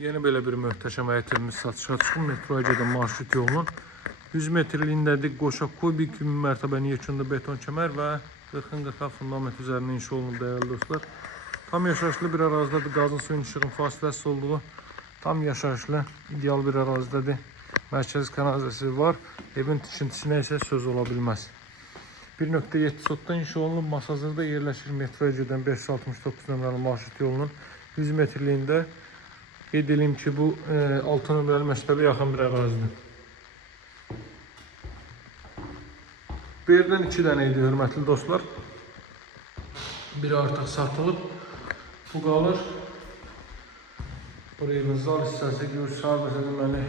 Yeni böyle bir möhtəşəm həyətimiz satışa çıxıb. Metroya gedən marşrut yolunun 100 metrliyindədir. Qoşa kubik 1000 mərtəbənin yekunda beton kəmər və 40-40 fundament üzərində inşa olunub dəyərli dostlar. Tam yaşayışlı bir ərazidadır. Qazın suyun işığın fasiləsiz olduğu tam yaşayışlı ideal bir ərazidadır. Mərkəzi kanalizasiya var. Evin tikintisinə isə söz ola bilməz. 1.7 sotda inşa olunub. Masazırda yerləşir. Metroya gedən 569 nömrəli marşrut yolunun 100 metrliyində. Qeyd edeyim ki, bu 6 nömrəli məktəbə yaxın bir ərazidir. Bu yerdən 2 dənə idi, hörmətli dostlar. Biri artıq satılıb. Bu qalır. Buraya zal hissəsi görürsünüz. Sadəcə deməli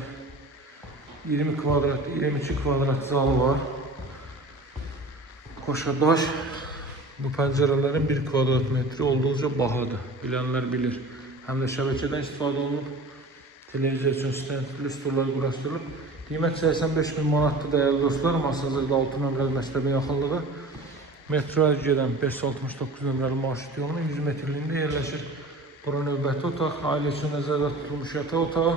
20 kvadrat, 22 kvadrat zalı var. Qoşadaş. Bu pəncərələrin 1 kvadrat metri olduqca bahadır. Bilənlər bilir. Həm də şəbəkədən istifadə olunub. Televiziya üçün stendli stullar quraşdırılıb. Qiymət 85.000 manatdır dəyərli dostlar. Masazırda 6 nömrəli məktəbin yaxınlığı. Metroya gedən 569 nömrəli marşrut yolunun 100 metrliyində yerləşir. Bura növbəti otaq, ailə üçün nəzərdə tutulmuş yataq otağı.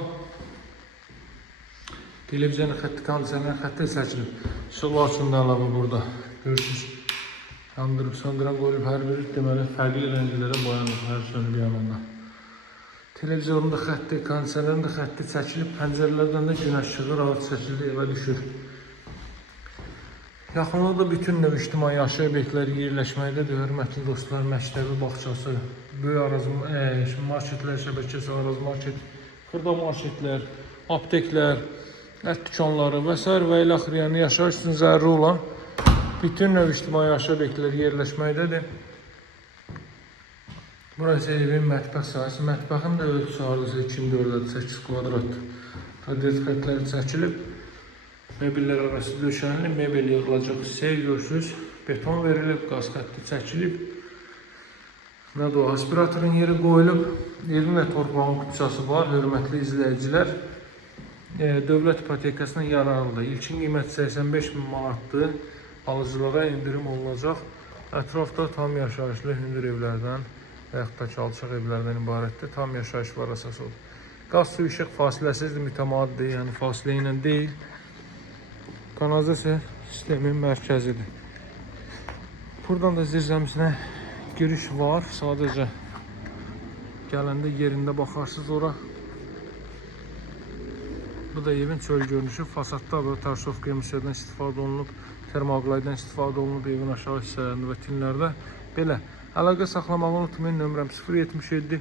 Televiziyanın xətti, kondisionerin xətti seçilib. İşıqlar üçün də əlavə burada. Görürsünüz. Yandırıb, söndürən qoyulub, hər biri deməli fərqli rənglərə boyanıb, hər sönülü yanında. Televizyonun da xətti, kondisionerin də xətti çəkilib, pəncərələrdən də günəş işığı rahat şəkildə evə düşür. Yaxınlıqda bütün növ ictimai yaşayış obyektləri yerləşməkdədir. Hörmətli dostlar, məktəbi, bağçası, böyük marketlər şəbəkəsi, araz market, xırda marketlər, apteklər, ət dükanları və s. və ilə axır, yəni yaşayış üçün zəruri olan bütün növ ictimai yaşayış obyektləri yerləşməkdədir. Burası evin mətbəx sahəsi. Mətbəxin də ölçüsü hardasa 2-4-8 kvadratdır. Radiator xətləri çəkilib. Mebellər arası döşənilib. Mebel yığılacaq hissəyə görürsünüz. Beton verilib, qaz xətti çəkilib. Nədir o? Aspiratorun yeri qoyulub. Evin və torpağın kupçası var. Hörmətli izləyicilər. Dövlət ipotekasına yararlıdır. İlkin qiyməti 85.000 manatdır. Alıcılara indirim olunacaq. Ətrafda tam yaşayışlı hündür evlərdən və yaxud da ki, alçaq evlərdən ibarətdir. Tam yaşayış var əsas olur. Qaz su işıq fasiləsizdir, mütəmadidir, yəni fasilə ilə deyil. Kanalizasiya sistemin mərkəzidir. Buradan da zirzəmisinə giriş var. Sadəcə gələndə yerində baxarsınız ora. Bu da evin çöl görünüşü. Fasadda da tarsovka emisiyyadan istifadə olunub. Termoqlaydan istifadə olunub evin aşağı hissələrində və tinlərdə. Belə. Əlaqə saxlamağı unutmayın. Nömrəm 077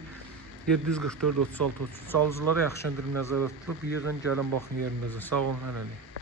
744 36 33. Alıcılara yaxşı endirim nəzərdə tutulub. Yerdən gəlin, baxın yerindəcə. Sağ olun, hələlik.